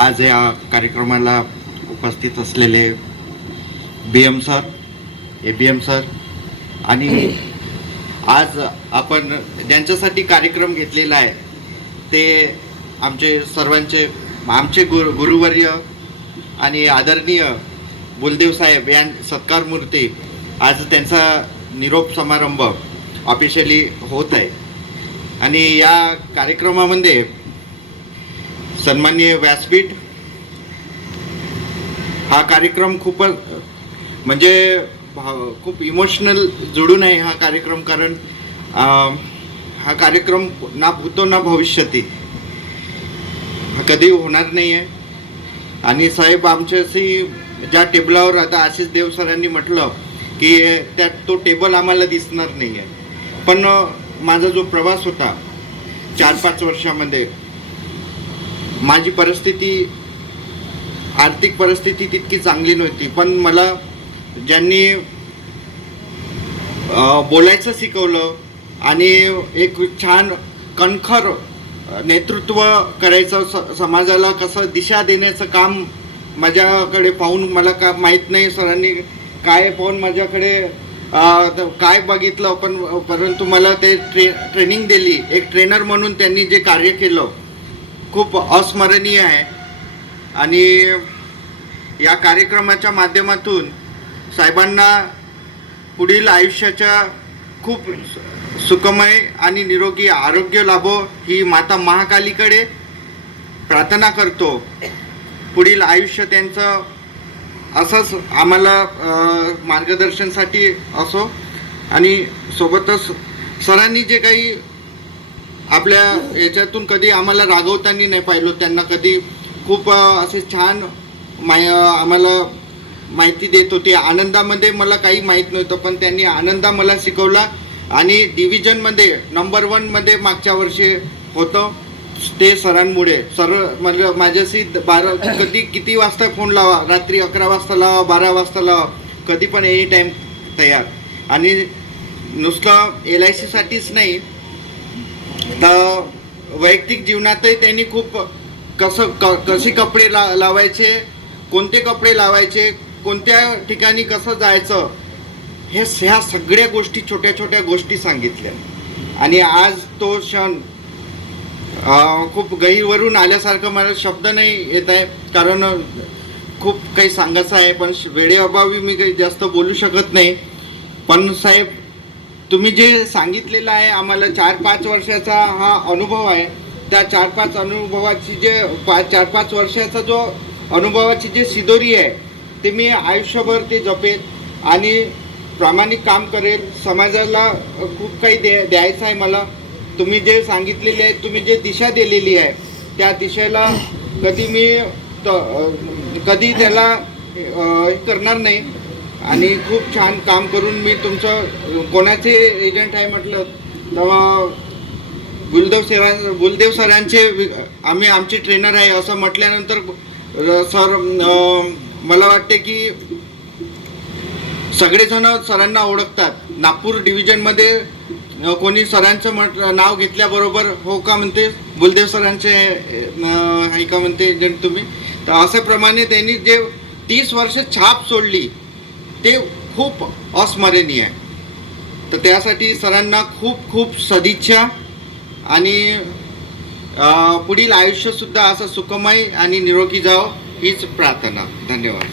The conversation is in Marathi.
आज या कार्यक्रमाला उपस्थित असलेले BM सर, ABM सर आणि आज आपण ज्यांच्यासाठी कार्यक्रम घेतलेला आहे ते आमचे सर्वांचे गुरुवर्य आणि आदरणीय बुलदेव साहेब या सत्कार मूर्ती, आज त्यांचा निरोप समारंभ ऑफिशियली होत आहे. आणि या कार्यक्रमामध्ये सन्माननीय व्यासपीठ हा कार्यक्रम खूपच म्हणजे खूप इमोशनल जुळून आहे हा कार्यक्रम. कारण हा कार्यक्रम ना भूतो ना भविष्यती हा कधी होणार नाही आहे. आणि साहेब आमच्याशी ज्या टेबलावर आता आशिष देव सरांनी म्हटलं की त्यात तो टेबल आम्हाला दिसणार नाही आहे, पण माझा जो प्रवास होता 4-5 वर्षामध्ये माझी आर्थिक परिस्थिती तितकी चांगली नव्हती, पण मला ज्यांनी बोलायचं शिकवलं आणि एक छान कणखर नेतृत्व करायचं, समाजाला कसं दिशा देण्याचं काम माझ्याकडे पाहून, मला का माहीत नाही सरांनी काय पाहून माझ्याकडे काय बघितलं, परंतु मला ते ट्रेनिंग दिली. एक ट्रेनर म्हणून त्यांनी जे कार्य केलं खूप अस्मरणीय आहे. आणि या कार्यक्रमाच्या माध्यमातून साहेबांना पुढील आयुष्याच्या खूप सुखमय आणि निरोगी आरोग्य लाभो ही माता महाकालीकडे प्रार्थना करतो. पुढील आयुष्य त्यांचं असंच आम्हाला मार्गदर्शनासाठी असो. आणि सोबतच सरांनी जे काही आपल्या याच्यातून कधी आम्हाला रागवताना नाही पाहिलं, त्यांना कधी खूप असे छान आम्हाला माहिती देत होते. आनंदामध्ये मला काही माहीत नव्हतं, पण त्यांनी आनंदा मला शिकवला. आणि डिव्हिजनमध्ये नंबर 1मध्ये मागच्या वर्षी होतं ते सरांमुळे. सर म्हणजे माझ्याशी कधी किती वाजता फोन लावा, रात्री 11 वाजता लावा, 12 वाजता लावा, कधी पण एनी टाईम तयार. आणि नुसतं LICसाठीच नाही तर वैयक्तिक जीवनातही त्यांनी खूप कसे कपडे लावायचे, कोणते कपडे लावायचे, कोणत्या ठिकाणी कसं जायचं, ह्या सगळ्या गोष्टी, छोट्या छोट्या गोष्टी सांगितल्या. आणि आज तो क्षण खूप गहिवरून आल्यासारखं मला शब्द नाही येत आहे, कारण खूप काही सांगायचं आहे, पण वेळेअभावी मी काही जास्त बोलू शकत नाही. पण साहेब, तुम्ही जे सांगितलेलं आहे आम्हाला 4-5 वर्षाचा हा अनुभव आहे, त्या 4-5 अनुभवाची 4-5 वर्षाचा जो अनुभवाची जी शिदोरी आहे ते मी आयुष्यभर ते जपेल आणि प्रामाणिक काम करेल. समाजाला खूप काही द्यायचं आहे मला. तुम्ही जे सांगितलेले आहे, तुम्ही जे दिशा दिलेली आहे त्या दिशेला कधी त्याला करणार नाही. आणि खूप छान काम करून मी तुमचं कोणाचे एजंट आहे म्हटलं तेव्हा बुलदेव सरांचे आमचे ट्रेनर आहे असं म्हटल्यानंतर सर मला वाटते की सगळेजण सरांना ओळखतात. नागपूर डिव्हिजनमध्ये कोणी सरांचं नाव घेतल्याबरोबर हो का म्हणते, बुलदेव सरांचे आहे का म्हणते एजंट तुम्ही. तर अशाप्रमाणे त्यांनी जे 30 वर्ष छाप सोडली ते खूप अस्मरणीय आहे. तर त्यासाठी सरांना खूप खूप सदिच्छा. आणि पुढील आयुष्यसुद्धा असं सुखमय आणि निरोगी जावं हीच प्रार्थना. धन्यवाद.